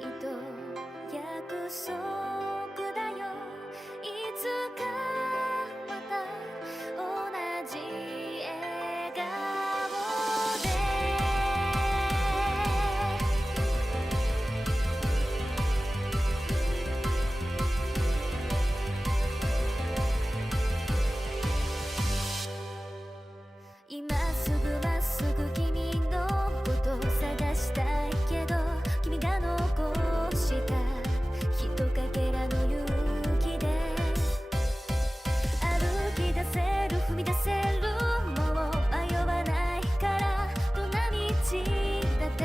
と約束だよいつかまた同じ笑顔で今すぐまっすぐ君のこと探したいけど君が残したひとかけらの勇気で歩き出せる踏み出せるもう迷わないからどんな道だって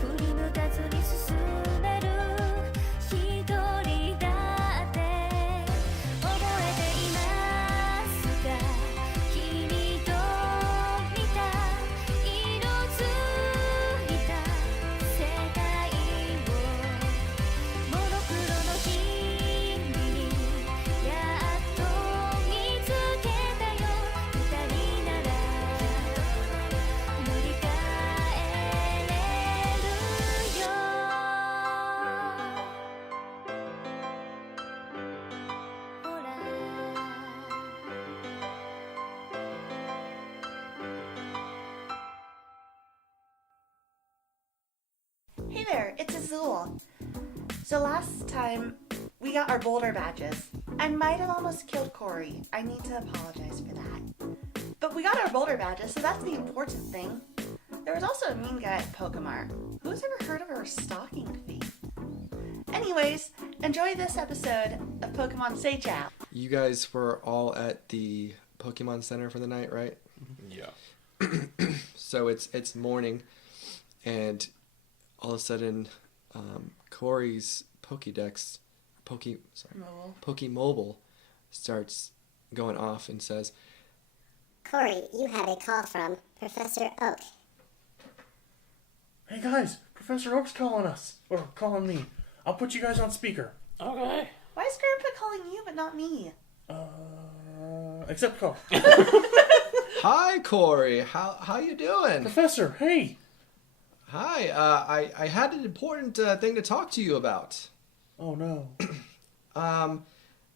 振り向かずに進める一人だって覚えていますか君と見た色づいた世界をモノクロの日々にやっと見つけたよ二人なら塗り替えれるよほら Hey there, it's Azul. So last time, we got our boulder badges. I might have almost killed Corey. I need to apologize for that. But we got our boulder badges, so that's the important thing. There was also a mean guy at Pokemart. Who's ever heard of a stocking thief? Anyways, enjoy this episode of Pokemon Say Ciao. You guys were all at the Pokemon Center for the night, right? Yeah. So it's morning, and all of a sudden, Corey's Pokédex, Pokemobile, starts going off and says, Corey, you have a call from Professor Oak. Hey guys, Professor Oak's calling us. Or calling me. I'll put you guys on speaker. Okay. Why is Grandpa calling you but not me? Accept call. "Hi, Corey. How you doing? Professor, hey. Hi. I had an important thing to talk to you about. Oh no.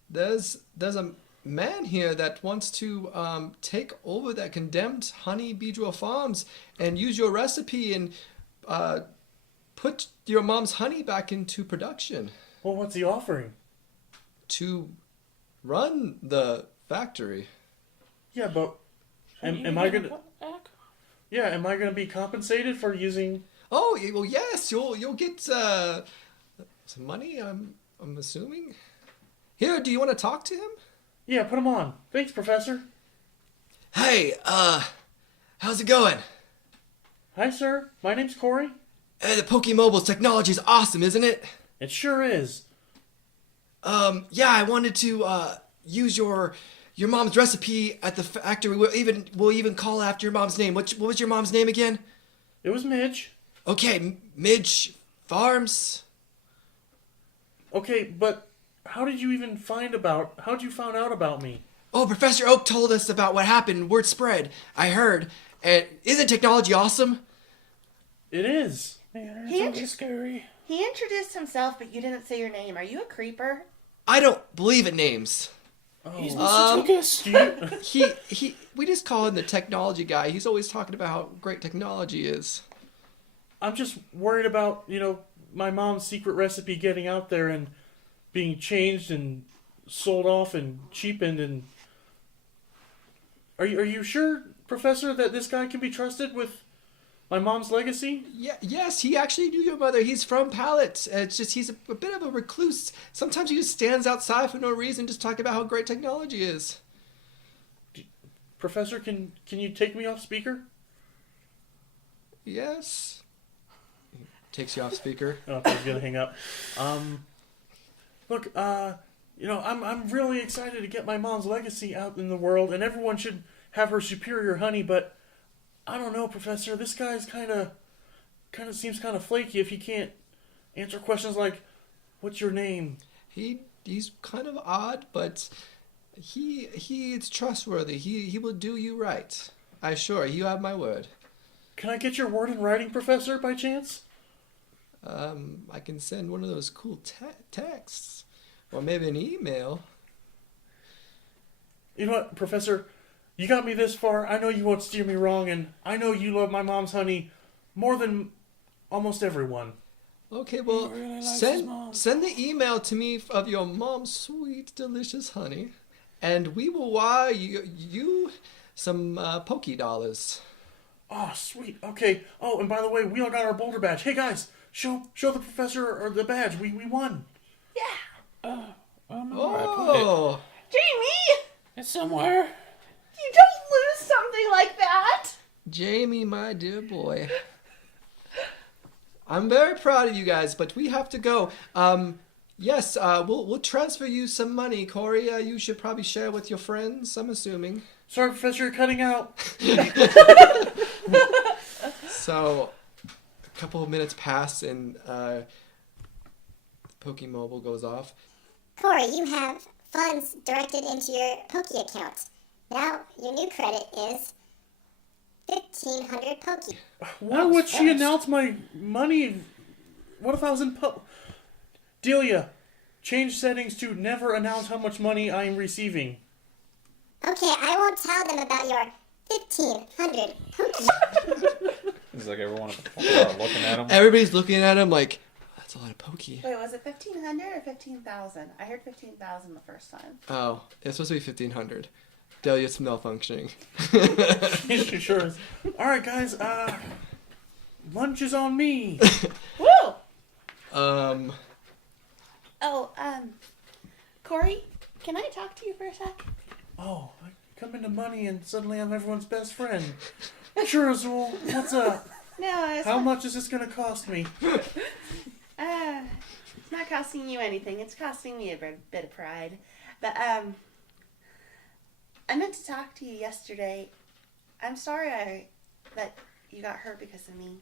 There's a man here that wants to take over that condemned Honey Beedrill Farms and use your recipe and put your mom's honey back into production Well, what's he offering? to run the factory." Yeah, but am I gonna? Yeah, am I gonna be compensated for using? Oh, well, yes, you'll get some money. I'm assuming. Here, do you want to talk to him? Yeah, put him on. Thanks, Professor. Hey, how's it going? Hi, sir. My name's Corey. The Pokemobile's technology is awesome, isn't it? It sure is. Yeah, I wanted to use your mom's recipe at the factory. We'll even call after your mom's name. What was your mom's name again? It was Midge. Okay, Midge Farms. Okay, but how'd you find out about me? Oh, Professor Oak told us about what happened. Word spread. I heard. And isn't technology awesome? It is. Scary. He introduced himself, but you didn't say your name. Are you a creeper? I don't believe in names. He's We just call him the technology guy. He's always talking about how great technology is. I'm just worried about, my mom's secret recipe getting out there and being changed and sold off and cheapened. And are you sure, Professor, that this guy can be trusted with my mom's legacy? Yeah, yes, he actually knew your mother. He's from Pallet. It's just he's a bit of a recluse. Sometimes he just stands outside for no reason, just talking about how great technology is. Professor, can you take me off speaker? Yes. He takes you off speaker. Oh, he's gonna hang up. Look, I'm really excited to get my mom's legacy out in the world, and everyone should have her superior honey. But I don't know, Professor. This guy's kind of seems kind of flaky if he can't answer questions like, "What's your name?" He's kind of odd, but he is trustworthy. He will do you right. I assure you have my word. Can I get your word in writing, Professor, by chance? I can send one of those cool texts. Or maybe an email. You know what, Professor? You got me this far. I know you won't steer me wrong, and I know you love my mom's honey more than almost everyone. Okay, well, really likes his mom. send the email to me of your mom's sweet, delicious honey, and we will wire you some Poké dollars. Oh, sweet. Okay. Oh, and by the way, we all got our boulder badge. Hey, guys, show the professor or the badge. We won. Yeah. Where I put it. Oh, Jamie! It's somewhere. You don't lose something like that! Jamie, my dear boy. I'm very proud of you guys, but we have to go. Yes, we'll transfer you some money, Corey. You should probably share with your friends, I'm assuming. Sorry, Professor, you're cutting out. So, a couple of minutes pass and Pokemobile goes off. Corey, you have funds directed into your Poke account. Now, your new credit is 1,500 Poke. Why would she announce my money? What if I was in Delia, change settings to never announce how much money I am receiving. Okay, I won't tell them about your 1,500 Poke. It's like everyone at the fucking looking at him. Everybody's looking at him like, that's a lot of Poke. Wait, was it 1,500 or 15,000? I heard 15,000 the first time. Oh, it's supposed to be 1,500. Delia's malfunctioning. She sure is. Alright, guys, lunch is on me. Woo! Um, Oh, Corey, can I talk to you for a sec? Oh, I come into money and suddenly I'm everyone's best friend. Sure, Azul, what's up? No, it's How much is this gonna cost me? it's not costing you anything. It's costing me a bit of pride. But, I meant to talk to you yesterday. I'm sorry that you got hurt because of me.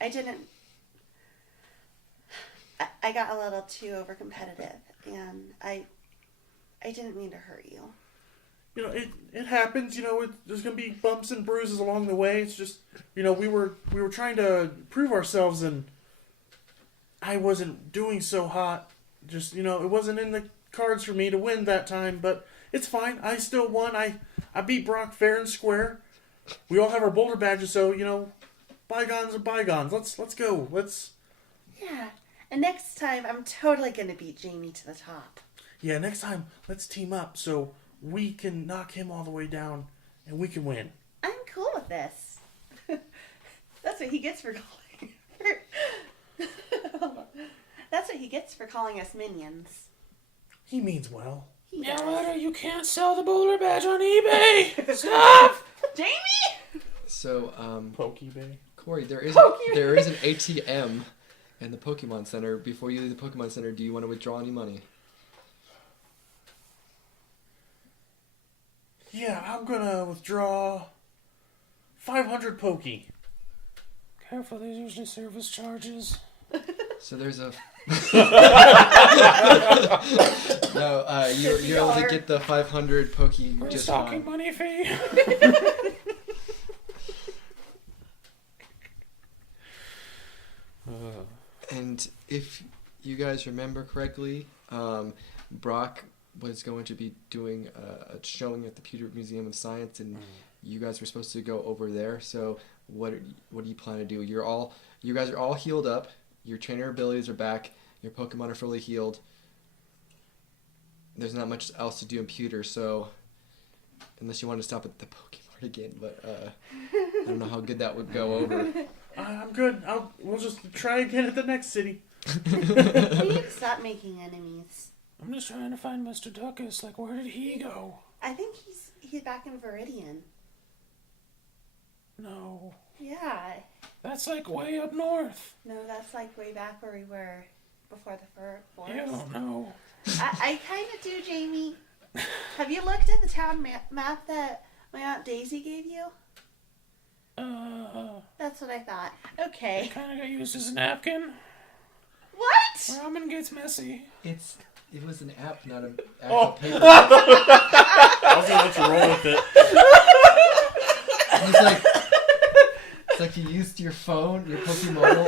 I didn't... I got a little too overcompetitive, and I didn't mean to hurt you. You know, it happens. You know, there's gonna be bumps and bruises along the way. It's just, you know, we were trying to prove ourselves, and I wasn't doing so hot. Just, you know, it wasn't in the cards for me to win that time, but it's fine. I still won. I beat Brock fair and square. We all have our boulder badges, so, you know, bygones are bygones. Let's go. Yeah, and next time I'm totally gonna beat Jamie to the top. Yeah, next time let's team up so we can knock him all the way down and we can win. I'm cool with this. That's what he gets for calling. That's what he gets for calling us minions. He means well. He Yeah, does. Letter, you can't sell the boulder badge on eBay. Stop! Jamie! so, Pokebay. Corey, there is Pokemon. an ATM in the Pokemon Center. Before you leave the Pokemon Center, do you want to withdraw any money? Yeah, I'm gonna withdraw 500 Poke. Careful, there's usually service charges. So there's a... No, you're able to get the 500 Poke just Stocking fine. money fee. And if you guys remember correctly, Brock was going to be doing a showing at the Pewter Museum of Science, and you guys were supposed to go over there. So what do you plan to do? You guys are all healed up. Your trainer abilities are back. Your Pokemon are fully healed. There's not much else to do in Pewter, so unless you want to stop at the Pokemon again, but I don't know how good that would go over. I'm good. We'll just try again at the next city. We need to stop making enemies. I'm just trying to find Mr. Duckus. Like, where did he go? I think he's back in Viridian. No. Yeah. That's like way up north. No, that's like way back where we were before the forest. You don't know. I kind of do, Jamie. Have you looked at the town map that my Aunt Daisy gave you? That's what I thought. Okay. It kind of got used as a napkin. What? Ramen gets messy. It was an app, not an actual Oh. paper. I was gonna let you roll with it. He's like, It's like you used your phone, your Pokemon.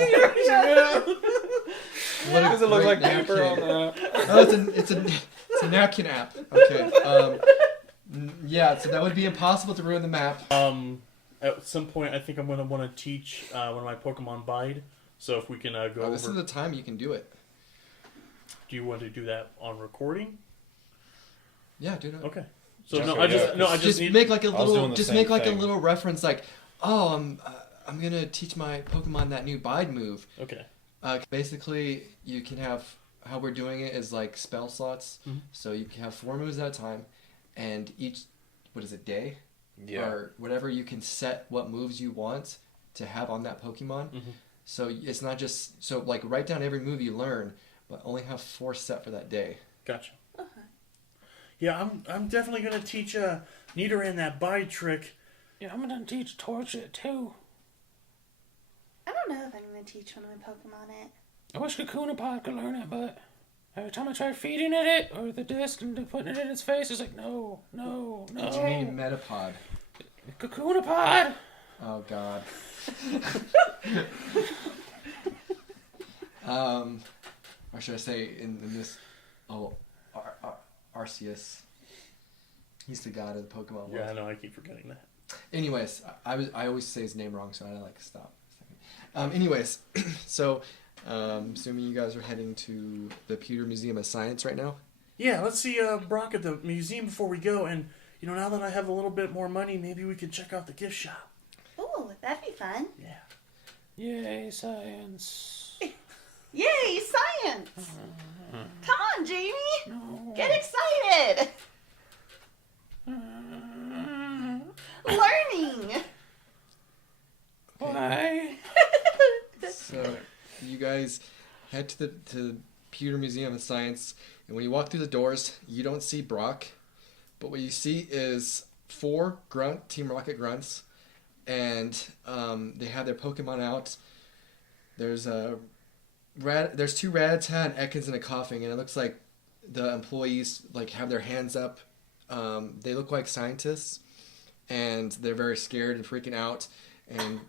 What Does it look great like paper on napkin. that? Oh, it's a napkin app. Okay. Yeah, so that would be impossible to ruin the map. At some point, I think I'm gonna want to teach one of my Pokemon Bide. So if we can go over. This is the time you can do it. Do you want to do that on recording? Yeah, do it. Okay. So Yeah, no, sure, I just yeah, no, I 'cause just Just need. make like a I was doing little. the Just same make like a thing. little reference, like, oh, I'm gonna teach my Pokemon that new Bide move. Okay. Basically, you can have how we're doing it is like spell slots. Mhm. So you can have 4 moves at a time, and each day Yeah. or whatever you can set what moves you want to have on that Pokemon. Mhm. So it's not just so like write down every move you learn, but only have 4 set for that day. Gotcha. Yeah, I'm definitely gonna teach Nidoran that Bide trick. Yeah, I'm gonna teach Torch it too. I don't know if I'm going to teach one of my Pokemon it. I wish Kakuna Pod could learn it, but every time I try feeding it or the disc and putting it in its face, it's like, no. What do you mean Metapod? Kakuna Pod! Oh God. Or should I say in this? Oh, Arceus. He's the god of the Pokemon world. Yeah, I know. I keep forgetting that. Anyways, I always say his name wrong, so I like to stop. Anyways, so assuming you guys are heading to the Pewter Museum of Science right now. Yeah, let's see Brock at the museum before we go. And now that I have a little bit more money, maybe we can check out the gift shop. Ooh, that'd be fun. Yeah. Yay, science. Yay, science! Come on, Jamie! No. Get excited! Learning! Why? So you guys head to the Pewter Museum of Science, and when you walk through the doors, you don't see Brock, but what you see is 4 Team Rocket grunts, and they have their Pokemon out. There's 2 Rattata and Ekans and a Coughing, and it looks like the employees like have their hands up. They look like scientists, and they're very scared and freaking out. And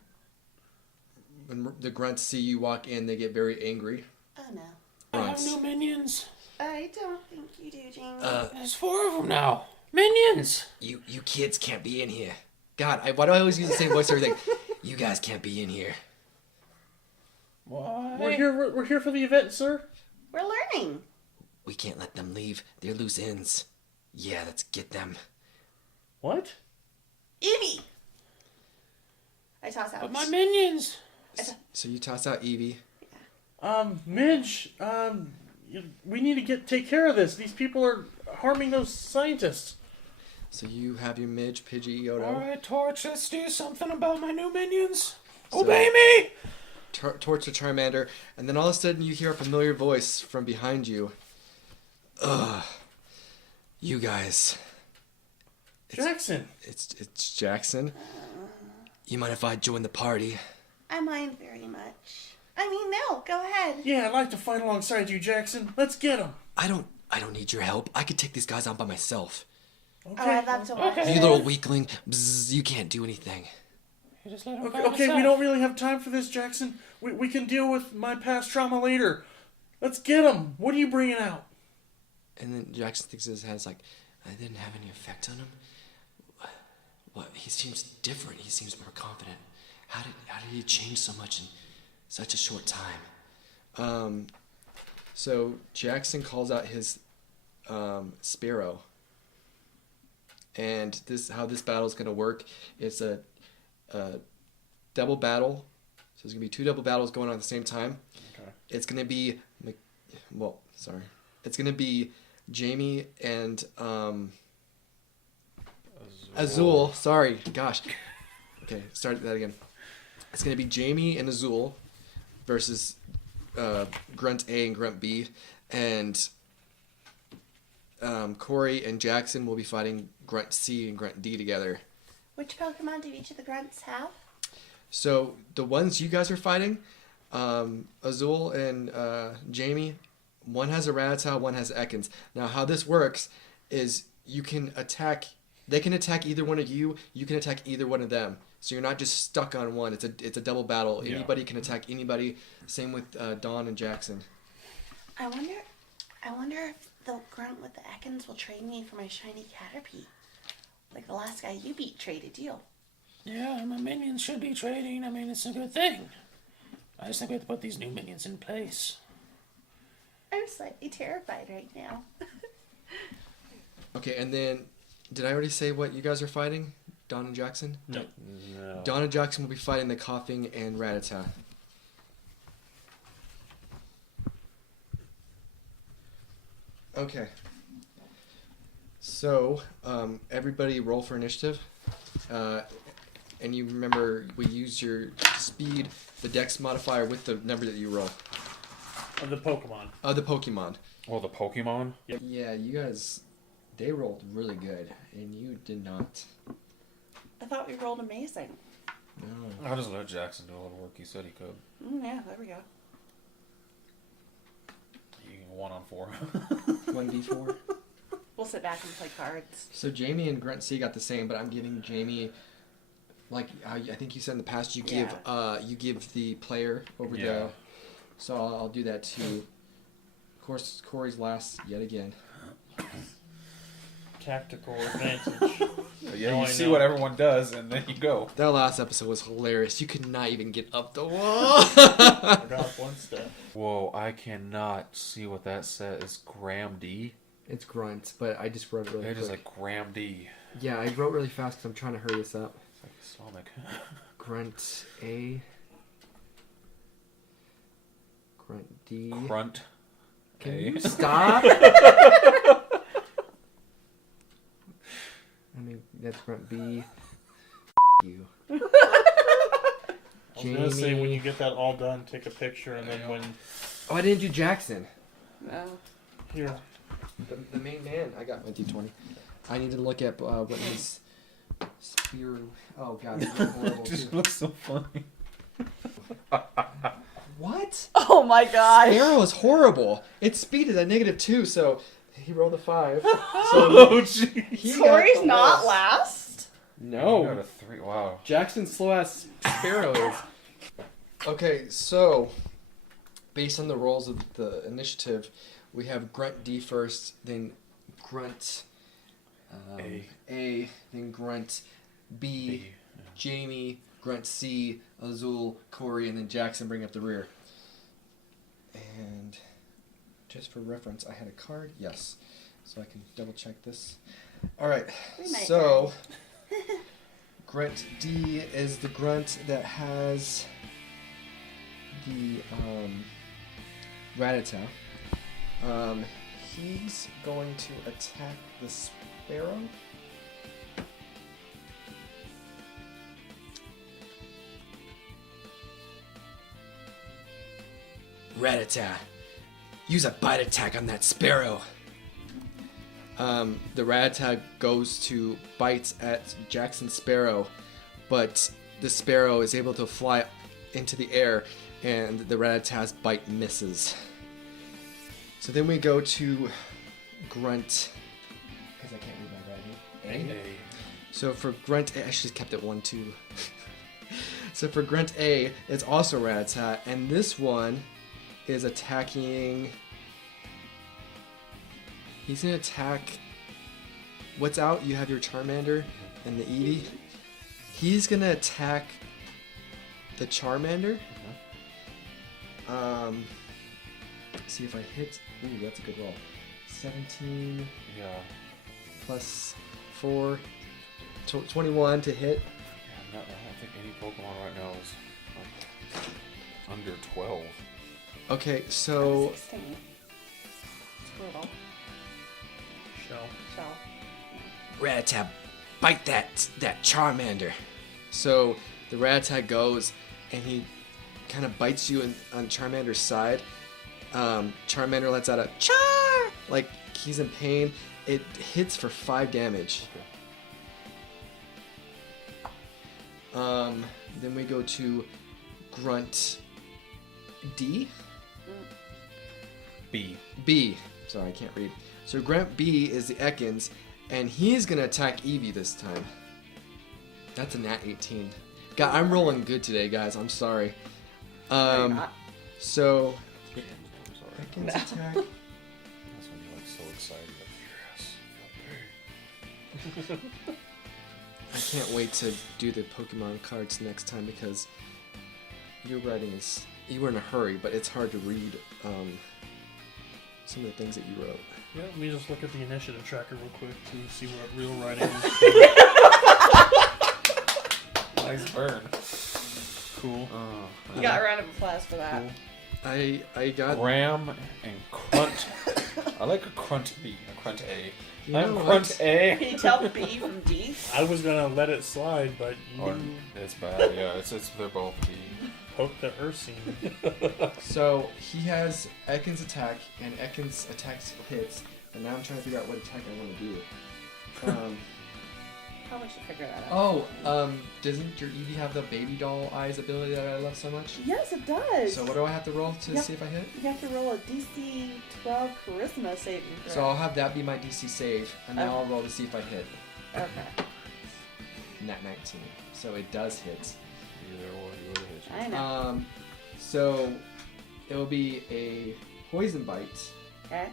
when the grunts see you walk in, they get very angry. Oh no. I have Grunts. new minions. I don't think you do, Jamie. There's 4 of them now. Minions! You kids can't be in here. God, why do I always use the same voice for everything? You guys can't be in here. Why? We're here for the event, sir. We're learning. We can't let them leave. They're loose ends. Yeah, let's get them. What? Eevee! I toss out. But my minions! So you toss out Eevee. Midge, we need to take care of this. These people are harming those scientists. So you have your Midge, Pidgey, Yoto. Alright, Torch, let's do something about my new minions. So- Obey me! Torch to Charmander, and then all of a sudden you hear a familiar voice from behind you. Ugh. You guys. Jackson. It's Jackson. You mind if I join the party? I mind very much. I mean, no, go ahead. Yeah, I'd like to fight alongside you, Jackson. Let's get him. I don't need your help. I could take these guys on by myself. Oh, I'd love to watch. Okay. You little weakling. Bzz, you can't do anything. You just let him Okay, we don't really have time for this, Jackson. We can deal with my past trauma later. Let's get him. What are you bringing out? And then Jackson thinks in his head, it's like, I didn't have any effect on him. What? He seems different. He seems more confident. How did he change so much in such a short time? So Jackson calls out his Sparrow, and how this battle is going to work. It's a double battle. So there's going to be 2 double battles going on at the same time. Okay. It's going to be, it's going to be Jamie and Azul. Sorry, gosh. Okay, start that again. It's going to be Jamie and Azul versus Grunt A and Grunt B, and Corey and Jackson will be fighting Grunt C and Grunt D together. Which Pokemon do each of the grunts have? So the ones you guys are fighting, Azul and Jamie, one has a Rattata, one has Ekans. Now how this works is you can attack. They can attack either one of you. You can attack either one of them. So you're not just stuck on one. It's a double battle. Yeah. Anybody can attack anybody. Same with Dawn and Jackson. I wonder if the grunt with the Ekans will trade me for my shiny Caterpie. Like the last guy you beat traded you. Yeah, my minions should be trading. I mean, it's a good thing. I just think we have to put these new minions in place. I'm slightly terrified right now. Okay, and then did I already say what you guys are fighting? Dawn and Jackson? No. Dawn and Jackson will be fighting the Coughing and Rattata. Okay. So, everybody roll for initiative. And you remember we use your speed, the dex modifier with the number that you roll. Of the Pokemon. The Pokemon. Oh, the Pokemon? Yeah, you guys, they rolled really good, and you did not. I thought we rolled amazing. No. I'll just let Jackson do all the work he said he could. Yeah, there we go. You can 1 on 4. 1d4. We'll sit back and play cards. So Jamie and Grunt C got the same, but I'm giving Jamie, like I think you said in the past, you give the player over the. So I'll do that too. Of course, Corey's last yet again. Tactical advantage. Yeah, you see what everyone does, and then you go. That last episode was hilarious. You could not even get up the wall. I got one step. Whoa, I cannot see what that says. It's Graham D. It's Grunt, but I just wrote really It quick. is like Graham D. Yeah, I wrote really fast because I'm trying to hurry this up. It's like Islamic. Grunt A. Grunt D. Grunt. Can A. you stop? I mean, that's Grunt B. You. I was gonna say when you get that all done, take a picture, and then when Oh, I didn't do Jackson. No. here, The main man. I got my D20. I need to look at what his spear. Oh god, it's horrible. It just too. looks so funny. What? Oh my gosh. Arrow is horrible. Its speed is at -2, so he rolled a 5. Oh, jeez. He got Corey's the not worst. last. You got No. a 3. Wow. Jackson's slow ass Sparrow is. Okay, so based on the rolls of the initiative, we have Grunt D first, then Grunt A, then Grunt B, B. Jamie, Grunt C, Azul, Corey, and then Jackson bring up the rear. And just for reference, I had a card. Yes. So I can double check this. All right. We might So Grunt D is the grunt that has the Rattata. He's going to attack the Sparrow. Rattata, use a bite attack on that Sparrow. The Rattata goes to bite at Jackson Sparrow, but the Sparrow is able to fly into the air, and the Rattata's bite misses. So then we go to Grunt, because I can't read my writing. A. So for Grunt A, I should have kept it 1, 2. So for Grunt A, it's also Rattata, and this one is attacking. He's gonna attack. What's out? You have your Charmander and the Eevee. He's gonna attack the Charmander. See if I hit. Ooh, that's a good roll. 17 Yeah. plus 4, 21 to hit. Yeah, I don't think any Pokemon right now is like under 12. Okay, so 16. It's brutal. shell. Shell. Rattata, bite that Charmander. So the Rattata goes and he kind of bites you on Charmander's side. Charmander lets out a char, like he's in pain. It hits for 5 damage. Then we go to Grunt D. B. B. Sorry, I can't read. So Grunt B is the Ekans, and he's gonna attack Eevee this time. That's a nat 18. God, I'm rolling good today, guys. I'm sorry. No, you're not. So I'm sorry. Ekans attack. That's when you're like so excited. Like, yes, I can't wait to do the Pokemon cards next time because your writing is. You were in a hurry, but it's hard to read some of the things that you wrote. yeah, let me just look at the initiative tracker real quick to see what real writing is. Nice burn. Cool. You got a round of applause for that. Cool. I got. Ram and Crunt. I like a Crunt B, a Crunt A. You I'm know Crunt what? A. Can you tell B from D? I was gonna let it slide, but you Or, it's bad, yeah. It's they're both B. poked the Ursine. So he has Ekans attack, and Ekans attacks hits, and now I'm trying to figure out what attack I want to do. Probably should figure that out. Doesn't your Eevee have the baby doll eyes ability that I love so much? Yes, it does. So what do I have to roll to Yep. see if I hit? You have to roll a DC 12 Charisma saving throw. So I'll have that be my DC save, and now Okay. I'll roll to see if I hit. Okay. Nat 19. So it does hit. Either or, you would hit. I know. So it will be a poison bite. Okay.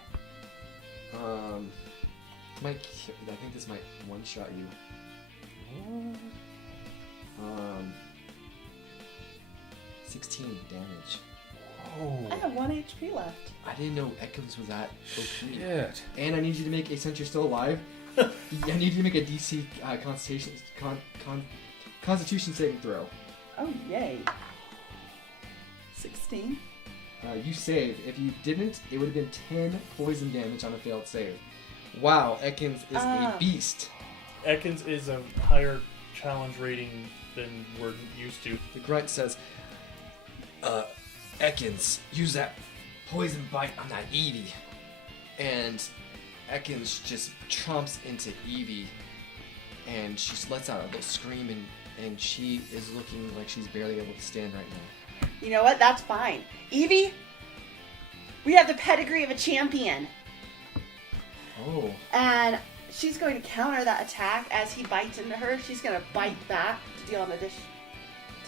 I think this might one-shot you. 16 damage. I have 1 HP left. I didn't know Ekans was that OP. Shit. And I need you to make since you're still alive, I need you to make a DC Constitution saving throw. Oh, yay. 16. You saved. If you didn't, it would have been 10 poison damage on a failed save. Wow, Ekans is a beast. Ekans is a higher challenge rating than we're used to. The grunt says, Ekans, use that poison bite on that Eevee. And Ekans just chomps into Eevee, and she lets out a little scream, and she is looking like she's barely able to stand right now. You know what? That's fine. Eevee, we have the pedigree of a champion. Oh. And she's going to counter that attack as he bites into her. She's going to bite back to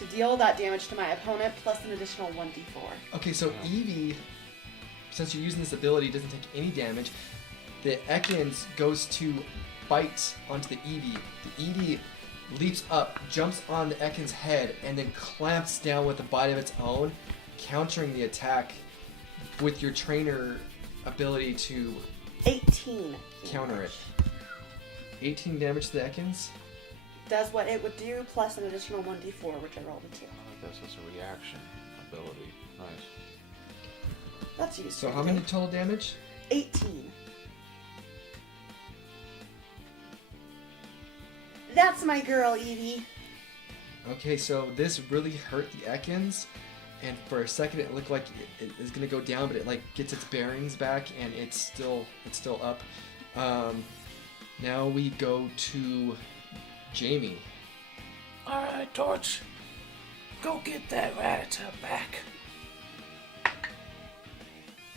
deal that damage to my opponent, plus an additional 1d4. Okay, so Eevee, since you're using this ability, doesn't take any damage. The Ekans goes to bite onto the Eevee. The Eevee leaps up, jumps on the Ekans' head, and then clamps down with a bite of its own, countering the attack with your trainer ability to 18. counter it. 18 damage to the Ekans. Does what it would do, plus an additional 1d4, which I rolled a 2. I like this as a reaction ability. Nice. That's useful. So how many total damage? 18. That's my girl, Eevee. Okay, so this really hurt the Ekans, and for a second it looked like it is gonna go down, but it like gets its bearings back, and it's still up. Now we go to Jamie. Alright, Torch. Go get that Rattata back.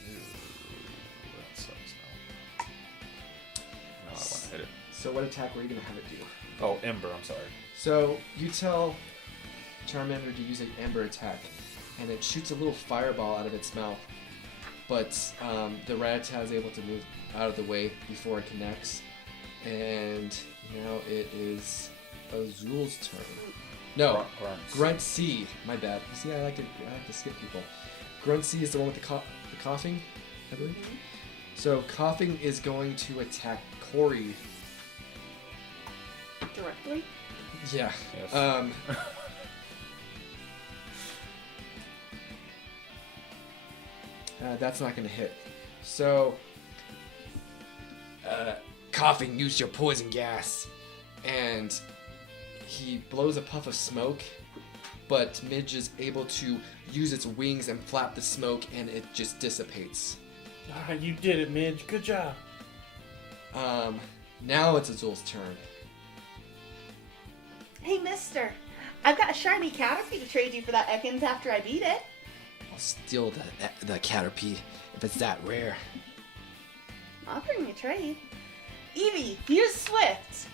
That sucks now. No, I want to hit it. So what attack were you gonna have it do? Oh, Ember, I'm sorry. So you tell Charmander to use an Ember attack, and it shoots a little fireball out of its mouth, but the Rattata is able to move out of the way before it connects, and now it is Azul's turn. No, Grunt C. My bad. You see, I like to skip people. Grunt C is the one with the coughing, I believe. So coughing is going to attack Corey. Directly? Yeah. Yes. That's not going to hit. So, coughing, use your poison gas. And he blows a puff of smoke, but Midge is able to use its wings and flap the smoke, and it just dissipates. Ah, you did it, Midge. Good job. Now it's Azul's turn. Hey, mister. I've got a shiny Caterpie to trade you for that Ekans after I beat it. I'll steal the Caterpie if it's that rare. Offering you a trade. Eevee, use Swift.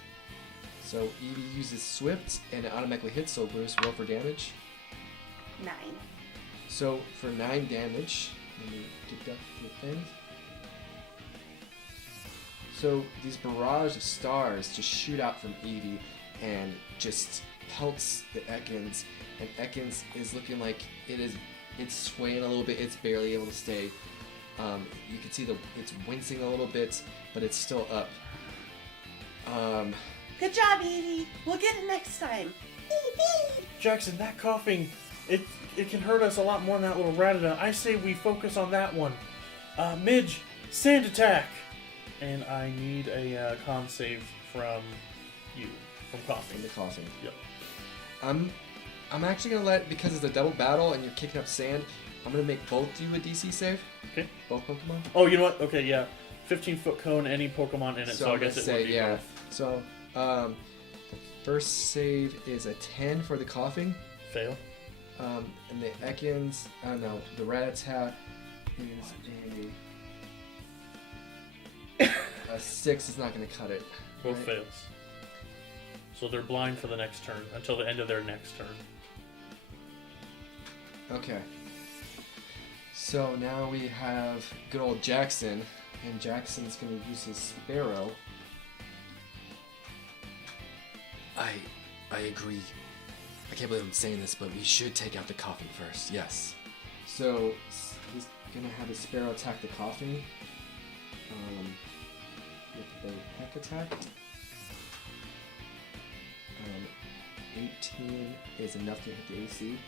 So Evie uses Swift and it automatically hits, so Bruce roll for damage. 9. So for 9 damage, let me deduct the thing. So these barrage of stars just shoot out from Evie and just pelts the Ekans, and Ekans is looking like it's swaying a little bit. It's barely able to stay. You can see it's wincing a little bit, but it's still up. Good job, Evie. We'll get it next time. Jackson, that coughing, it can hurt us a lot more than that little Rattata. I say we focus on that one. Midge, sand attack! And I need a con save from you, from coughing. In the coughing. Yep. I'm actually gonna because it's a double battle and you're kicking up sand. I'm gonna make both do a DC save. Okay. Both Pokemon. Oh, you know what? Okay, yeah. 15-foot cone, any Pokemon in it, so I I'm guess gonna it would be yeah. both. So the first save is a 10 for the coughing. Fail. And the Ekans, the Rattata is a 6 is not gonna cut it. Both right? fails. So they're blind for the next turn, until the end of their next turn. Okay. So now we have good old Jackson, and Jackson's gonna use his Sparrow. I agree. I can't believe I'm saying this, but we should take out the coughing first. Yes. So he's gonna have his Sparrow attack the coughing. With a peck attack. 18 is enough to hit the AC.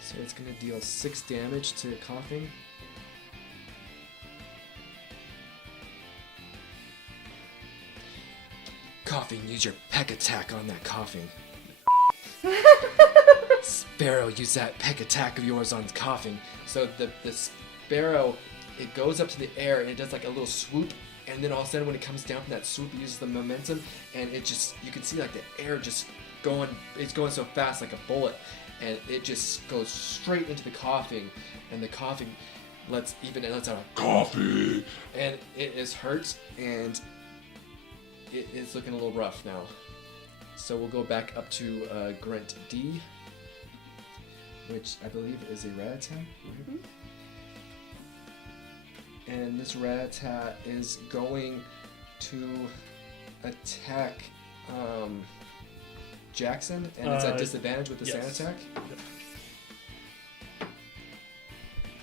So it's gonna deal 6 damage to coughing. Coughing, use your peck attack on that coughing. Sparrow, use that peck attack of yours on coughing. So the Sparrow, it goes up to the air and it does like a little swoop, and then all of a sudden when it comes down from that swoop, it uses the momentum, and it just, you can see like the air just it's going so fast like a bullet, and it just goes straight into the coughing, and the coughing lets out a coffee, and it is hurt, and it is looking a little rough now. So we'll go back up to Grunt D, which I believe is a Rattata. Mm-hmm. And this Rattata is going to attack Jackson, and it's at disadvantage with the sand attack. Yep.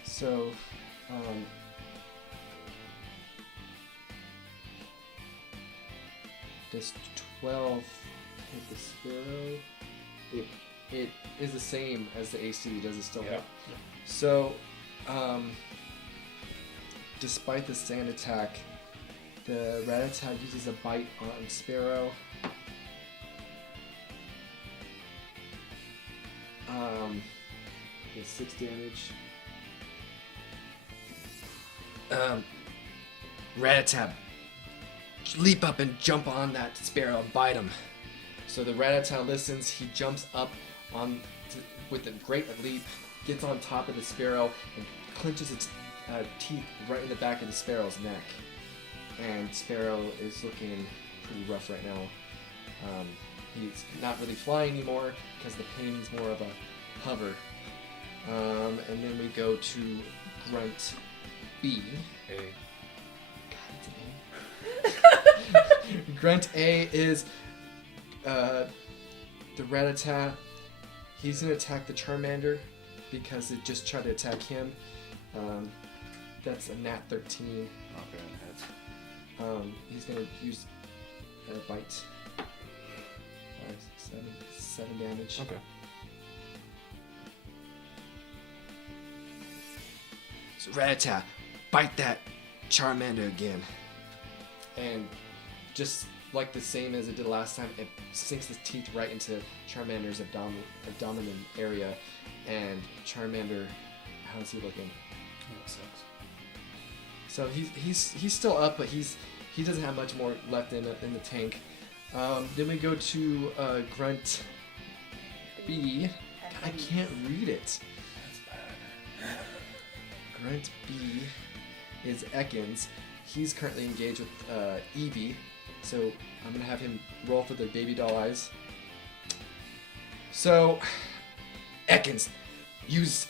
So, does 12 hit the Sparrow? It is the same as the AC. Does it still hit? Yep. So, despite the sand attack, the Rattata uses a bite on Sparrow. Does 6 damage. Rattata, leap up and jump on that Sparrow and bite him. So the Rattata listens. He jumps up with a great leap, gets on top of the Sparrow, and clenches its teeth right in the back of the Sparrow's neck. And Sparrow is looking pretty rough right now. He's not really flying anymore because the pain's more of a hover. And then we go to Grunt B. Hey. Grunt A is the Rattata. He's gonna attack the Charmander because it just tried to attack him. That's a nat 13. Okay, He's gonna use a bite. 5, 6, 7 damage. okay. So Rattata, bite that Charmander again. And just like the same as it did last time, it sinks its teeth right into Charmander's abdomen area. And Charmander, how's he looking? Yeah, 6. So he's still up, but he doesn't have much more left in the tank. Then we go to Grunt B. I can't read it. That's bad. Grunt B is Ekans, he's currently engaged with Evie, so I'm gonna have him roll for the baby doll eyes. So, Ekans, use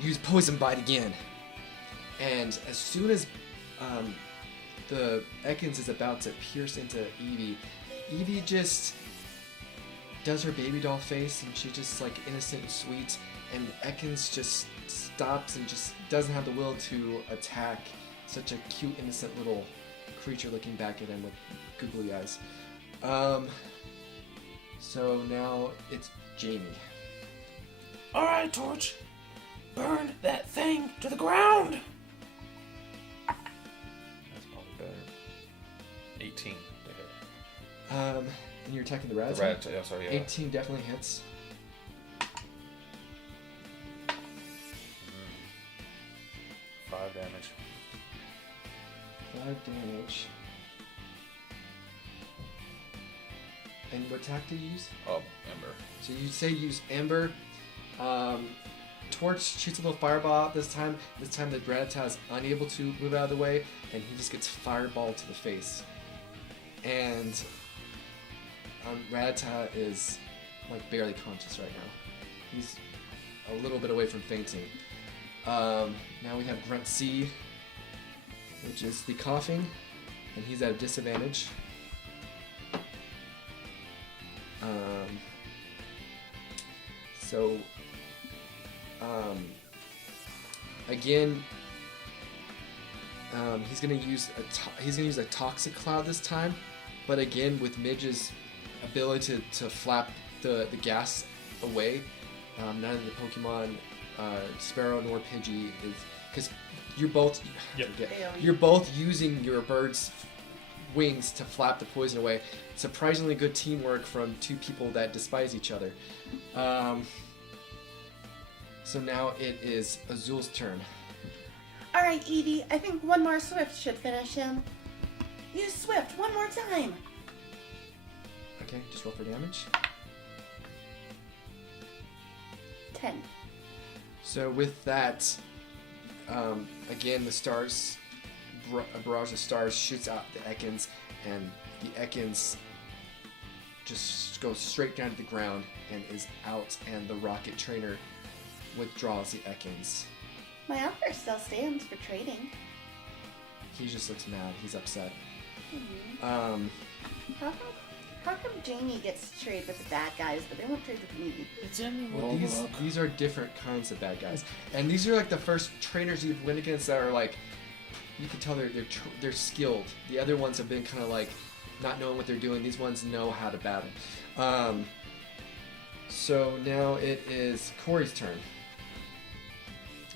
use poison bite again, and as soon as the Ekans is about to pierce into Evie, Evie just does her baby doll face, and she's just like innocent and sweet, and Ekans just stops and just doesn't have the will to attack such a cute, innocent little creature looking back at him with googly eyes. So now it's Jamie. Alright, Torch. Burn that thing to the ground! That's probably better. 18 to hit. And you're attacking the rat. The rat, yeah, sorry, yeah. 18 definitely hits. 5 damage. 5 damage. And what attack do you use? Oh, Ember. So you say use Ember. Torch shoots a little fireball this time. This time the Rattata is unable to move out of the way, and he just gets fireballed to the face. And Rattata is like barely conscious right now. He's a little bit away from fainting. Now we have Grunt C, which is the coughing, and he's at a disadvantage. Again, he's gonna use a toxic cloud this time, but again with Midge's ability to flap the gas away, none of the Pokemon, Sparrow nor Pidgey, is because you're both you're both using your bird's wings to flap the poison away. Surprisingly good teamwork from two people that despise each other. So now it is Azul's turn. Alright, Evie, I think one more Swift should finish him. Use Swift one more time. Okay, just roll for damage. 10. So with that, again the stars, a barrage of stars shoots out the Ekans, and the Ekans just goes straight down to the ground and is out, and the rocket trainer withdraws the Ekans. My offer still stands for trading. He just looks mad. He's upset. How come Jamie gets to trade with the bad guys, but they won't trade with me? It's in the Well, these are different kinds of bad guys, and these are like the first trainers you've went against that are like, you can tell they're skilled. The other ones have been kind of like not knowing what they're doing. These ones know how to battle. So now it is Corey's turn.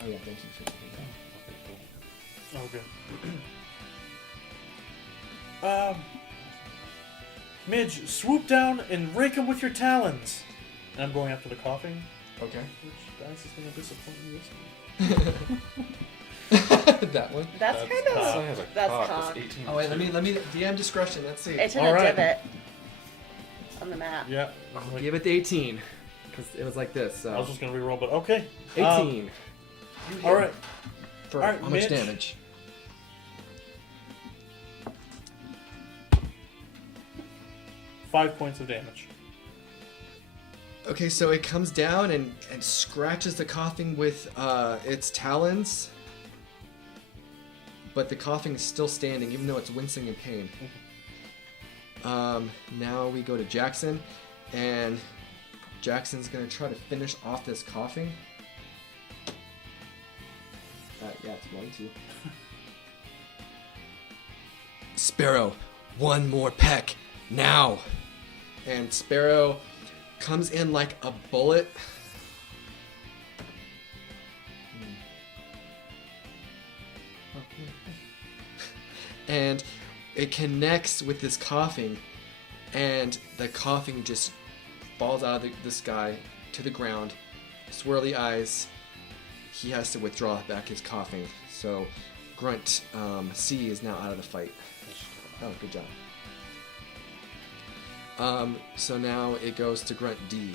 Oh yeah, thank you for doing that. Okay. Midge, swoop down and rake him with your talons. And I'm going after the coughing. Okay. Which dice is going to disappoint me this one? That one. That's kind of... This one has a That's cock. cock. That's 18. Oh wait, let me DM discretion. Let's see. It's in All a right. divot on the map. Yeah. Give it the 18 because it was like this. So. I was just going to reroll, but okay. 18. All right. For all right, how much Mitch. damage? Five points of damage. Okay, so it comes down and scratches the coughing with its talons, but the coughing is still standing, even though it's wincing in pain. Now we go to Jackson, and Jackson's gonna try to finish off this coughing. Yeah, it's going to. Sparrow, one more peck, now! And Sparrow comes in like a bullet. And it connects with this coughing, and the coughing just falls out of the sky to the ground. Swirly eyes. He has to withdraw back his coughing. So Grunt C is now out of the fight. Oh, good job. So now it goes to Grunt D.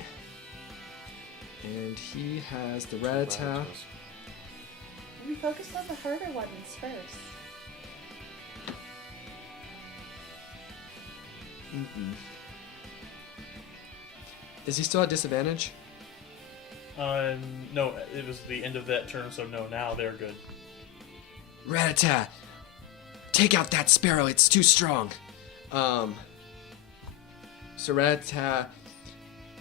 And he has the Rattata. We focused on the harder ones first. Is he still at disadvantage? No, it was the end of that turn, so no, now they're good. Rattata, take out that sparrow. It's too strong. So Rattata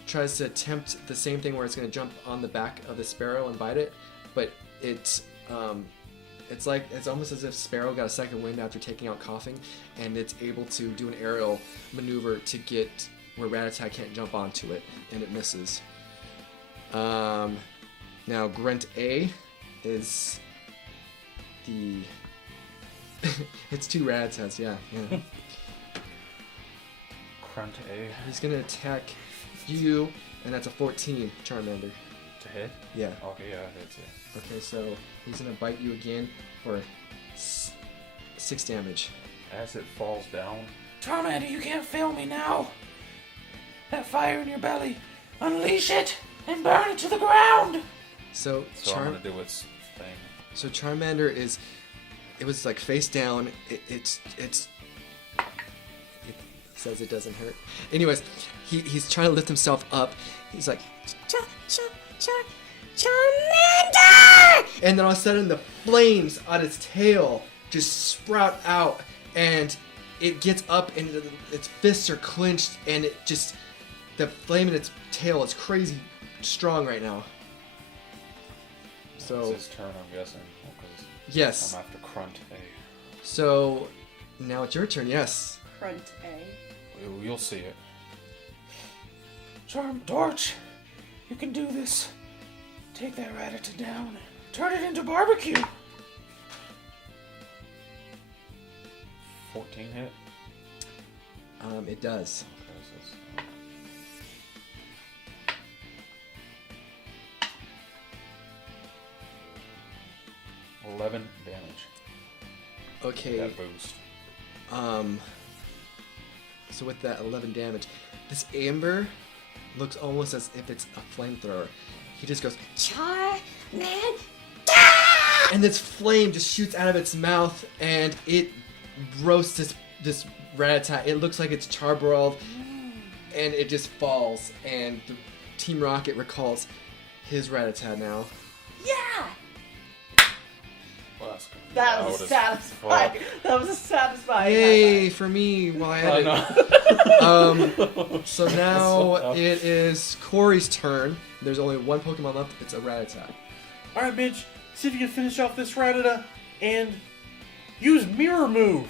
tries to attempt the same thing where it's going to jump on the back of the sparrow and bite it, but it's almost as if Sparrow got a second wind after taking out coughing, and it's able to do an aerial maneuver to get where Rattata can't jump onto it, and it misses. Now Grunt A is the it's two Rattatas, yeah. Grunt A. He's gonna attack you, and that's a 14 Charmander. To hit? Yeah. Okay, yeah, it hits, yeah. Okay, so he's gonna bite you again for 6 damage. As it falls down, Charmander, you can't fail me now. That fire in your belly, unleash it and burn it to the ground. So I'm gonna do its thing. So Charmander it was like face down. It says it doesn't hurt. Anyways, he's trying to lift himself up. He's like, Charmander! And then all of a sudden the flames on its tail just sprout out, and it gets up and its fists are clenched, and the flame in its tail is crazy strong right now. So It's his turn, I'm guessing. Because yes. I'm after Grunt A. So now it's your turn. Yes. Grunt A. You'll see it. Torch, you can do this. Take that Rattata down. Turn it into barbecue. 14 hit. It does. Okay, so it's, 11 damage. Okay. That boost. So with that 11 damage, this amber looks almost as if it's a flamethrower. He just goes, Charmander! And this flame just shoots out of its mouth, and it roasts this Rattata. It looks like it's charbroiled, and it just falls. And the Team Rocket recalls his Rattata now. Yeah! Well, that's good. That was satisfying. That was a satisfying. Yay for me while I had it. So now it is Corey's turn. There's only one Pokemon left. It's a Rattata. Alright, Midge, see if you can finish off this Rattata and use Mirror Move.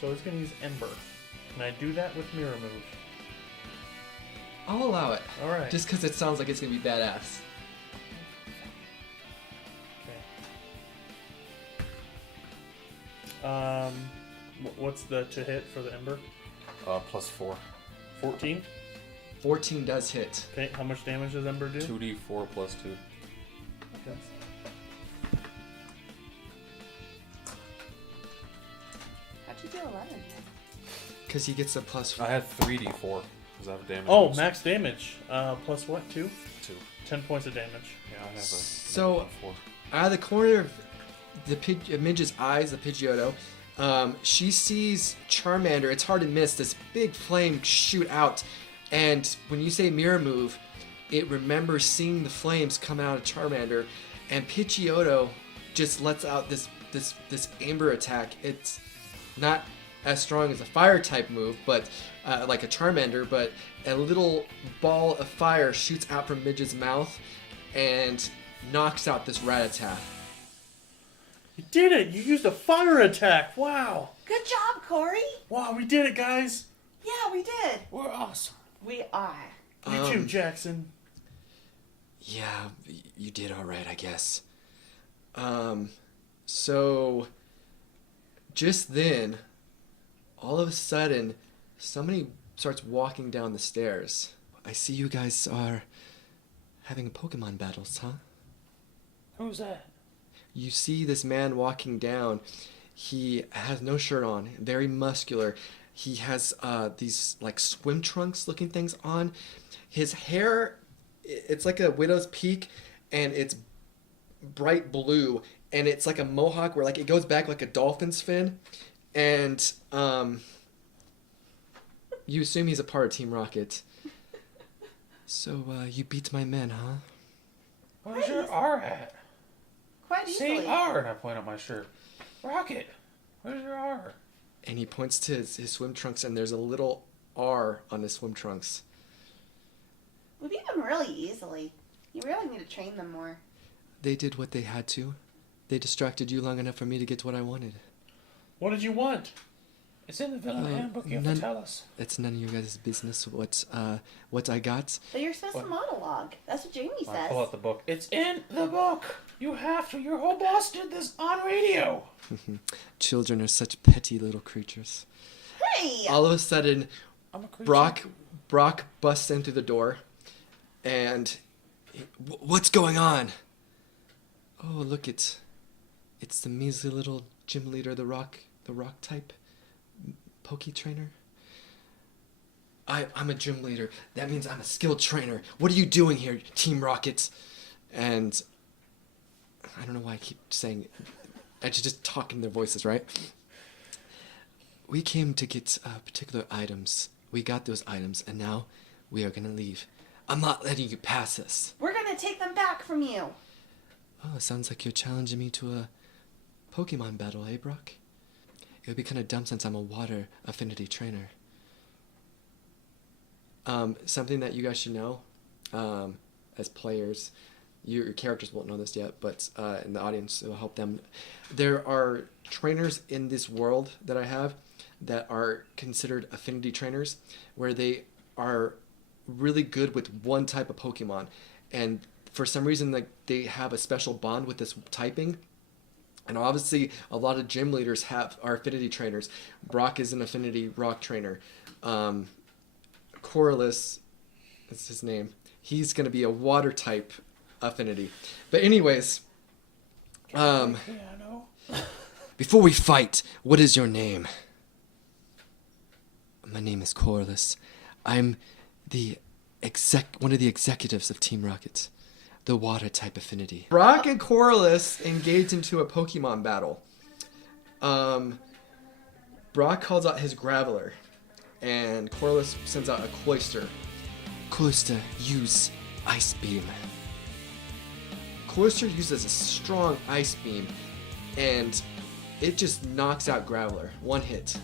So he's going to use Ember. Can I do that with Mirror Move? I'll allow it. Alright. Just because it sounds like it's going to be badass. Okay. What's the to hit for the Ember? +4. 14? 14 does hit. Okay, how much damage does Ember do? 2d4 +2. Okay. How'd you do 11? Because he gets a +4. I had 3d4 because I have a damage. Oh, boost. max damage. Plus what? 2? 2. 10 points of damage. Yeah, I have a. So- -4. Out of the corner of the Midge's eyes, the Pidgeotto, she sees Charmander. It's hard to miss. This big flame shoot out. And when you say Mirror Move, it remembers seeing the flames come out of Charmander. And Pidgeotto just lets out this Amber attack. It's not as strong as a fire type move, but like a Charmander, but a little ball of fire shoots out from Midge's mouth and knocks out this Rattata. You did it! You used a fire attack! Wow! Good job, Corey. Wow, we did it, guys! Yeah, we did. We're awesome. We are. You too, Jackson. Yeah, you did all right, I guess. So just then, all of a sudden, somebody starts walking down the stairs. I see you guys are having Pokemon battles, huh? Who's that? You see this man walking down. He has no shirt on, very muscular. He has these like swim trunks looking things on. His hair, it's like a widow's peak, and it's bright blue, and it's like a mohawk where like it goes back like a dolphin's fin, and you assume he's a part of Team Rocket. So you beat my men, huh? Where's your R at? Quite easily. Say R, and I point at my shirt. Rocket, where's your R? And he points to his swim trunks, and there's a little R on his swim trunks. We beat them really easily. You really need to train them more. They did what they had to. They distracted you long enough for me to get what I wanted. What did you want? It's in the villain handbook. You have to tell us. It's none of your guys' business what I got. But you're supposed to monologue. That's what Jamie I says. pull out the book. It's in the book. You have to. Your whole boss did this on radio. Children are such petty little creatures. Hey! All of a sudden, I'm a creature. Brock busts in through the door, and what's going on? Oh, look, it's the measly little gym leader, the rock type, pokey trainer. I'm a gym leader. That means I'm a skilled trainer. What are you doing here, Team Rocket? And I don't know why I keep saying it. I should just talk in their voices, right? We came to get particular items. We got those items, and now we are going to leave. I'm not letting you pass us. We're gonna take them back from you. Oh, it sounds like you're challenging me to a Pokemon battle, eh, Brock? It would be kind of dumb since I'm a water affinity trainer. Something that you guys should know, as players, your characters won't know this yet, but in the audience, it will help them. There are trainers in this world that I have that are considered affinity trainers, where they are really good with one type of Pokemon, and for some reason, like, they have a special bond with this typing. And obviously, a lot of gym leaders are affinity trainers. Brock is an affinity rock trainer. Corliss, that's his name. He's going to be a water type affinity. But anyways, before we fight, what is your name? My name is Corliss. I'm one of the executives of Team Rocket. The water type affinity. Brock and Corliss engage into a Pokemon battle. Brock calls out his Graveler, and Corliss sends out a Cloyster. Cloyster, use Ice Beam. Cloyster uses a strong Ice Beam, and it just knocks out Graveler. One hit.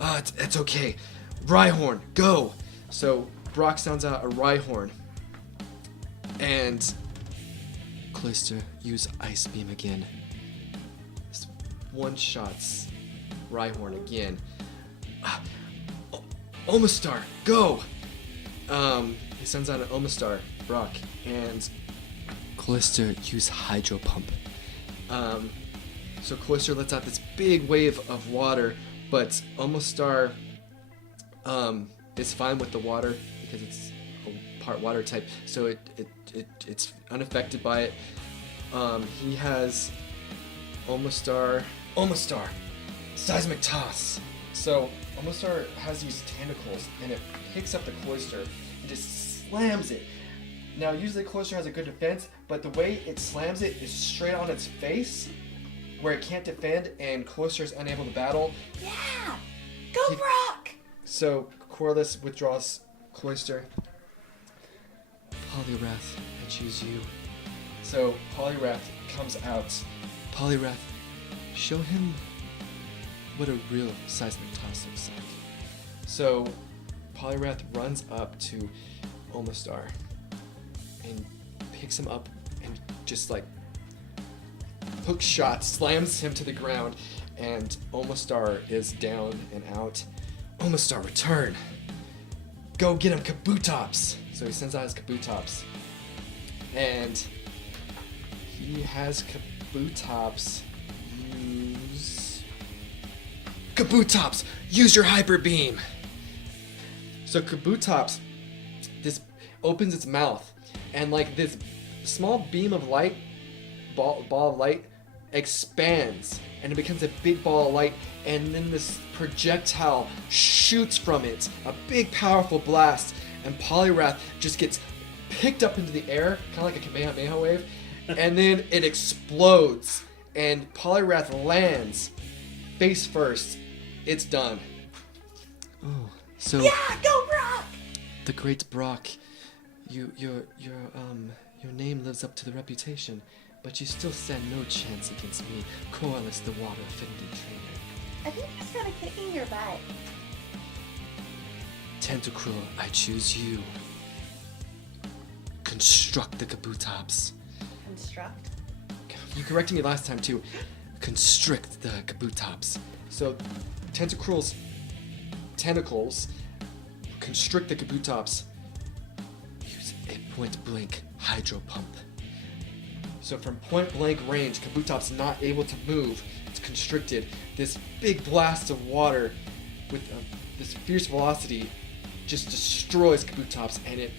It's okay. Rhyhorn, go! So Brock sounds out a Rhyhorn. And Cloyster, use Ice Beam again. Just one-shots Rhyhorn again. Omastar, go! He sends out an Omastar, Brock, and Cloyster, use Hydro Pump. So Cloyster lets out this big wave of water, but Omastar is fine with the water because it's a part water type, so it's unaffected by it. He has Omastar, Seismic Toss. So Omastar has these tentacles, and it picks up the Cloyster and just slams it. Now, usually Cloyster has a good defense, but the way it slams it is straight on its face, where it can't defend, and Cloyster is unable to battle. Yeah! Go, Brock! So Corliss withdraws Cloyster. Poliwrath, I choose you. So Poliwrath comes out. Poliwrath, show him what a real Seismic Toss looks like. So Poliwrath runs up to Omastar and picks him up and just like hook shot slams him to the ground, and Omastar is down and out. Omastar, return! Go get him, Kabutops! So he sends out his Kabutops. And he has Kabutops use... Kabutops! Use your Hyper Beam! So Kabutops, this opens its mouth, and like this small beam of light, ball of light, expands, and it becomes a big ball of light, and then this projectile shoots from it, a big powerful blast, and Poliwrath just gets picked up into the air, kind of like a Kamehameha wave, and then it explodes, and Poliwrath lands face first. It's done. Oh, so Yeah, go Brock! the great Brock, your name lives up to the reputation, but you still stand no chance against me, Corliss, the Water Affinity Trainer. I think he's got a kicking your butt. Tentacruel, I choose you. Construct the Kabutops. Construct. You corrected me last time too. Constrict the Kabutops. So, Tentacruel's tentacles constrict the Kabutops. Use a point-blank hydro pump. So from point-blank range, Kabutop's not able to move. It's constricted. This big blast of water with this fierce velocity just destroys Kabutops, and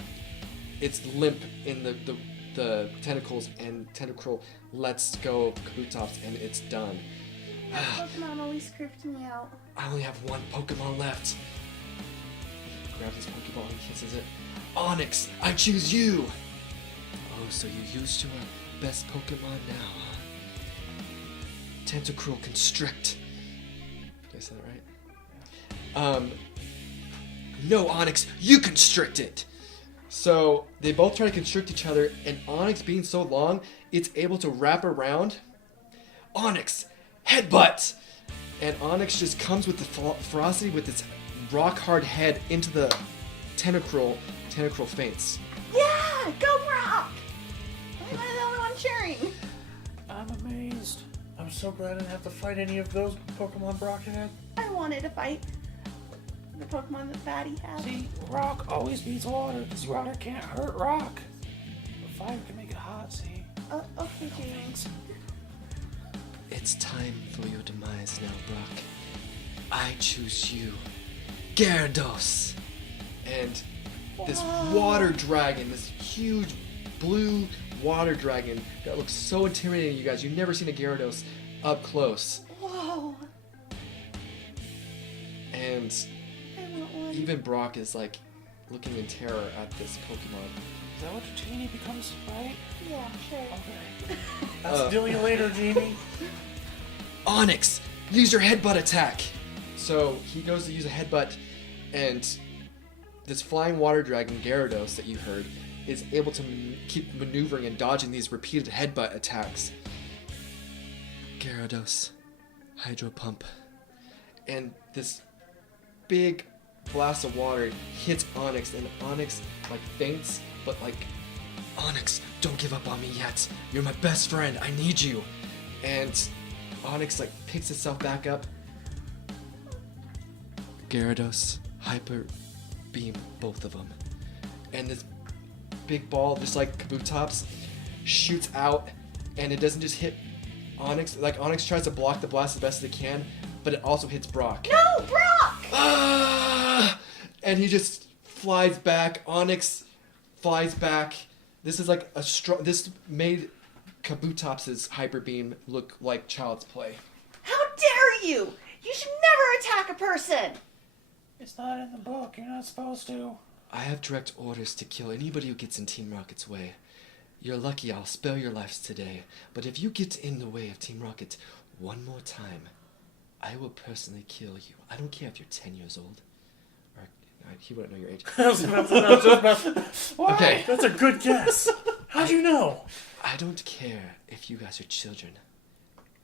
it's limp in the tentacles, and Tentacruel lets go of Kabutops, and it's done. That Pokemon always creeped me out. I only have one Pokemon left. He grabs his Pokeball and kisses it. Onyx, I choose you! Oh, so you used your best Pokemon now, huh? Tentacruel constrict. Did I say that right? No, Onyx, you constrict it! So, they both try to constrict each other, and Onyx being so long, it's able to wrap around. Onyx, headbutt! And Onyx just comes with the ferocity with its rock-hard head into the Tentacruel. Tentacruel faints. Yeah, go Brock! Why am I the only one cheering? I'm amazed. I'm so glad I didn't have to fight any of those Pokemon Brock had. I wanted to fight the Pokemon that Fatty had. See, rock always beats water, because water can't hurt rock. But fire can make it hot, see? Oh, okay, James. It's time for your demise now, Brock. I choose you, Gyarados. And this water dragon, this huge blue water dragon that looks so intimidating, you guys. You've never seen a Gyarados up close. Whoa. And I want one. even Brock is like looking in terror at this Pokemon. Is that what the genie becomes, right? Yeah, sure. Okay. I'll steal you later, Jamie. Onyx, use your headbutt attack. So he goes to use a headbutt, and this flying water dragon Gyarados that you heard is able to keep maneuvering and dodging these repeated headbutt attacks. Gyarados, hydro pump, and this big blast of water hits Onyx, and Onyx like faints, but like, Onyx, don't give up on me yet. You're my best friend. I need you. And Onyx like picks itself back up. Gyarados, hyper beam both of them, and this big ball, just like Kabutops, shoots out, and it doesn't just hit Onyx. Like Onyx tries to block the blast as best as it can, but it also hits Brock. No, Brock! Ah! And he just flies back. Onyx flies back. This is like a strong. This made Kabutops' hyper beam look like child's play. How dare you! You should never attack a person! It's not in the book. You're not supposed to. I have direct orders to kill anybody who gets in Team Rocket's way. You're lucky I'll spare your lives today, but if you get in the way of Team Rocket one more time, I will personally kill you. I don't care if you're 10 years old. Or, he wouldn't know your age. Okay. That's a good guess. How'd you know? I don't care if you guys are children.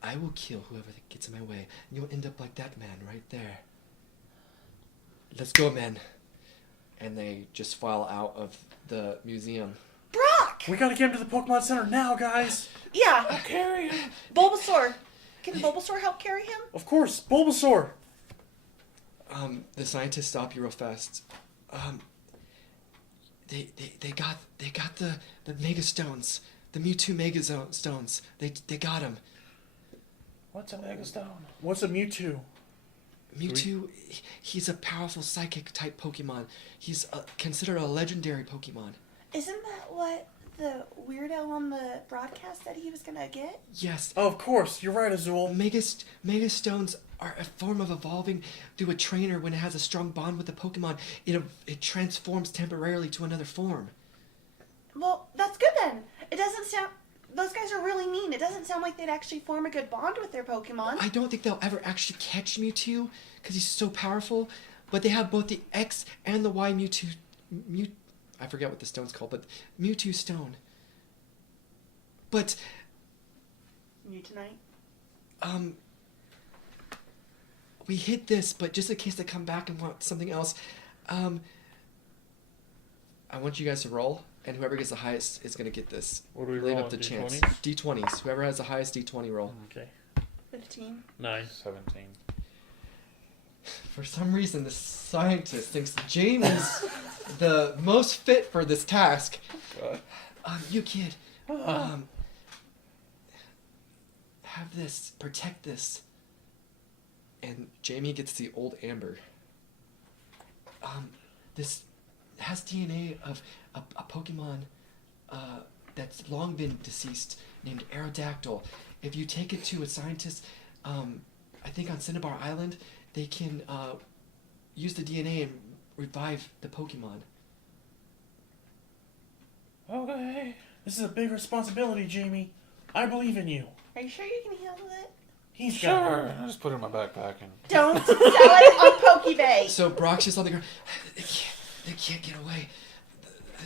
I will kill whoever gets in my way, and you'll end up like that man right there. Let's go, men. And they just file out of the museum. Brock! We gotta get him to the Pokemon Center now, guys. Yeah, I'll carry him. Bulbasaur. Can Bulbasaur help carry him? Of course, Bulbasaur. The scientists stop you real fast. They got the Mega Stones, the Mewtwo Mega Stones. They got him. What's a Mega Stone? What's a Mewtwo? Mewtwo, he's a powerful psychic type Pokemon. He's considered a legendary Pokemon. Isn't that what the weirdo on the broadcast said he was gonna get? Yes. Oh, of course, you're right, Azul. Mega Stones are a form of evolving through a trainer when it has a strong bond with the Pokemon. It transforms temporarily to another form. Well, that's good then. It doesn't sound... Those guys really mean. It doesn't sound like they'd actually form a good bond with their Pokemon. I don't think they'll ever actually catch Mewtwo because he's so powerful. But they have both the X and the Y Mewtwo. I forget what the stone's called, but Mewtwo Stone. But Mewtwonite? we hid this, but just in case they come back and want something else, I want you guys to roll, and whoever gets the highest is gonna get this. What do we Leave roll? up to chance. D20s? D20s. Whoever has the highest D20 roll. Okay. 15. 9. 17. For some reason, the scientist thinks Jamie's the most fit for this task. You kid, have this, protect this. And Jamie gets the old amber. This has DNA of a Pokemon that's long been deceased named Aerodactyl. If you take it to a scientist, I think on Cinnabar Island, they can use the DNA and revive the Pokemon. Okay. This is a big responsibility, Jamie. I believe in you. Are you sure you can handle it? He's Sure. got I just put it in my backpack and Don't sell it on Pokebay. So Brock's just on the ground. They can't get away.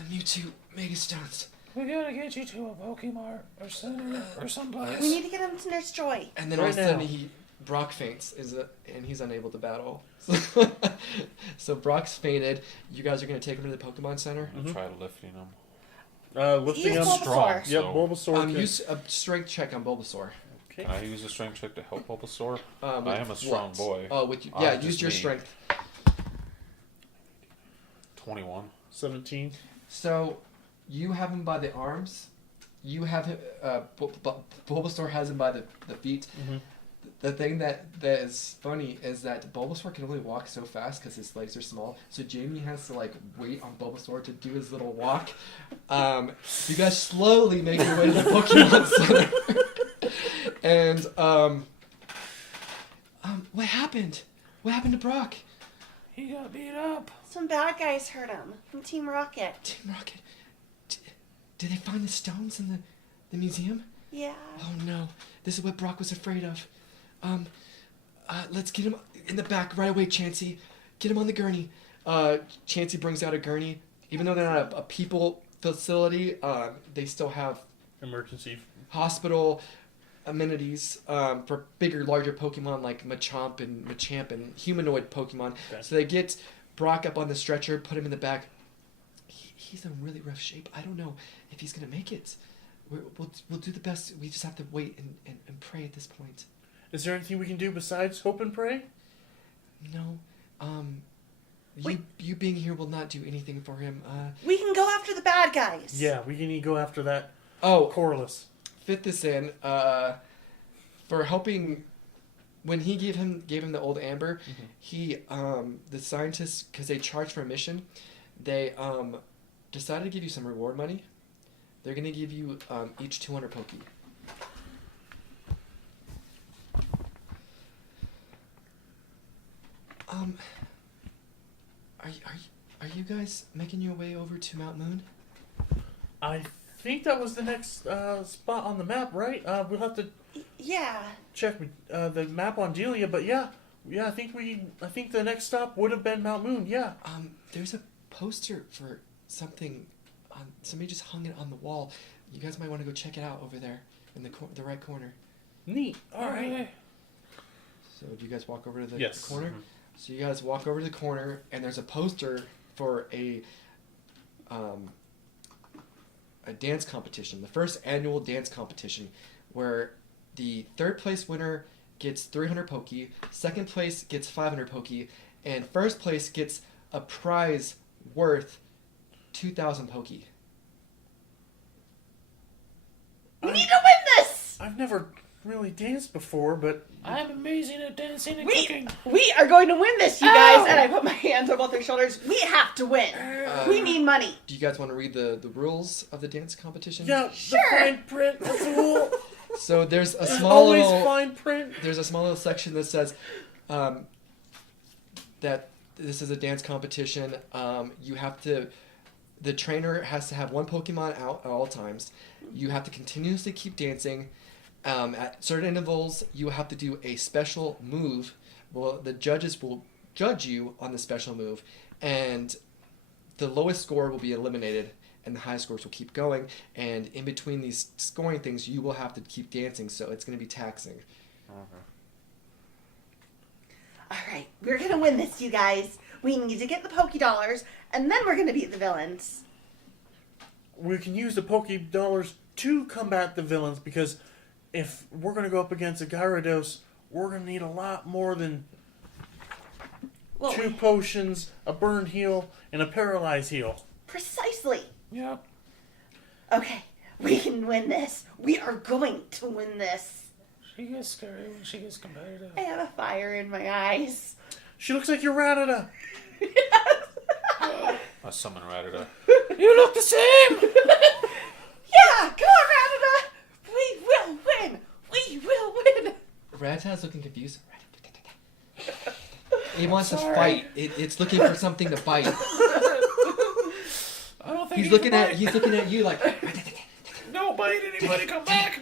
The Mewtwo Megastones. We gotta get you to a Pokemart or center or someplace. We need to get him to Nurse Joy. And then Right all of a sudden now. Brock faints, and he's unable to battle. So Brock's fainted. You guys are gonna take him to the Pokemon Center. try lifting them. lifting Use him. Bulbasaur. Strong. Yep, So Bulbasaur. can- Use a strength check on Bulbasaur. Okay. can I use a strength check to help Bulbasaur? With I am a strong what? boy. Oh, with you, Ah, yeah. just Use your me. strength. 21. 17. So you have him by the arms. You have him. Bulbasaur has him by the feet. Mhm. The thing that is funny is that Bulbasaur can only walk so fast because his legs are small. So Jamie has to like wait on Bulbasaur to do his little walk. You guys slowly make your way to the Pokemon Center. And what happened? What happened to Brock? He got beat up. Some bad guys hurt him from Team Rocket. Team Rocket. Did they find the stones in the museum? Yeah. Oh no, this is what Brock was afraid of. Let's get him in the back right away, Chansey. Get him on the gurney. Chansey brings out a gurney. Even though they're not a people facility, they still have Emergency. hospital amenities for bigger, larger Pokemon like Machamp and humanoid Pokemon. Okay. So they get Brock up on the stretcher, put him in the back. He's in really rough shape. I don't know if he's gonna make it. We'll do the best. We just have to wait and pray at this point. Is there anything we can do besides hope and pray? No, Wait. you being here will not do anything for him. We can go after the bad guys. Yeah, we can go after that Oh, Corliss. fit this in. For helping, when he gave him the old amber, he the scientists, because they charged for a mission, they decided to give you some reward money. They're gonna give you each 200 Poke. Are you guys making your way over to Mount Moon? I think that was the next spot on the map, right? We'll have to Yeah. check the map on Delia, but yeah, I think the next stop would have been Mount Moon. Yeah. There's a poster for something. Somebody just hung it on the wall. You guys might want to go check it out over there in the right corner. Neat. All right. So do you guys walk over to the Yes. corner? So you guys walk over to the corner, and there's a poster for a dance competition, the first annual dance competition, where the third place winner gets 300 Poke, second place gets 500 Poke, and first place gets a prize worth 2,000 Poke. We need to win this! I've never really danced before, but I'm amazing at dancing and We cooking. are going to win this, you guys! Ow! And I put my hands on both their shoulders. We have to win. We need money. Do you guys want to read the rules of the dance competition? yeah, Sure. the fine print, the fool. So there's a There's small always little fine print. there's a small little section that says that this is a dance competition. You have to the trainer has to have one Pokemon out at all times. You have to continuously keep dancing. At certain intervals, you have to do a special move. Well, the judges will judge you on the special move, and the lowest score will be eliminated, and the highest scores will keep going. And in between these scoring things, you will have to keep dancing, so it's going to be taxing. All right, we're gonna win this, you guys. We need to get the Poké-Dollars, and then we're gonna beat the villains. We can use the Poké-Dollars to combat the villains, because if we're going to go up against a Gyarados, we're going to need a lot more than Well, 2 potions, a burned heal, and a paralyzed heal. precisely. Yep. Okay, we can win this. We are going to win this. She gets scary when she gets competitive. I have a fire in my eyes. She looks like your Rattata. I summon Rattata. You look the same! Yeah, come on, Rattata. We will win. We will win. Rattata's looking confused. It wants to Sorry. fight. It's looking for something to bite. I don't think He's looking at you like. No, bite anybody, come back!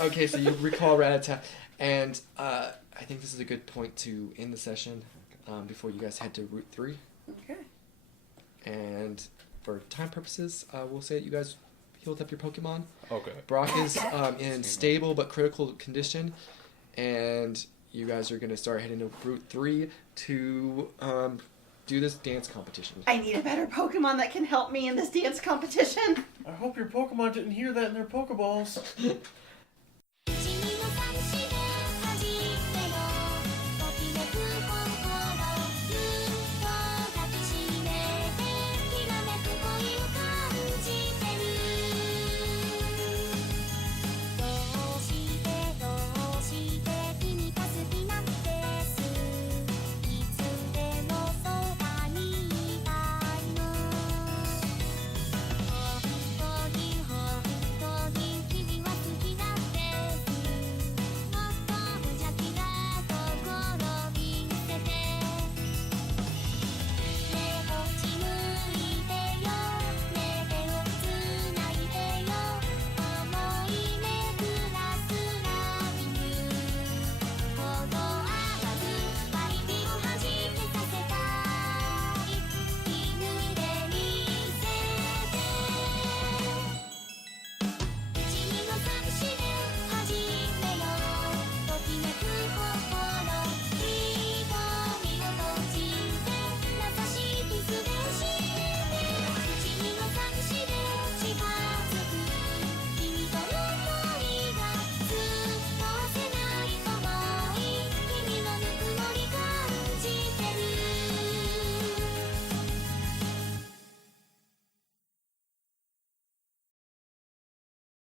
Okay, so you recall Rattata, and I think this is a good point to end the session before you guys head to Route 3. Okay. And for time purposes, we'll say that you guys healed up your Pokemon. Okay. Brock is in stable but critical condition, and you guys are going to start heading to Route 3 to do this dance competition. I need a better Pokemon that can help me in this dance competition. I hope your Pokemon didn't hear that in their Pokeballs.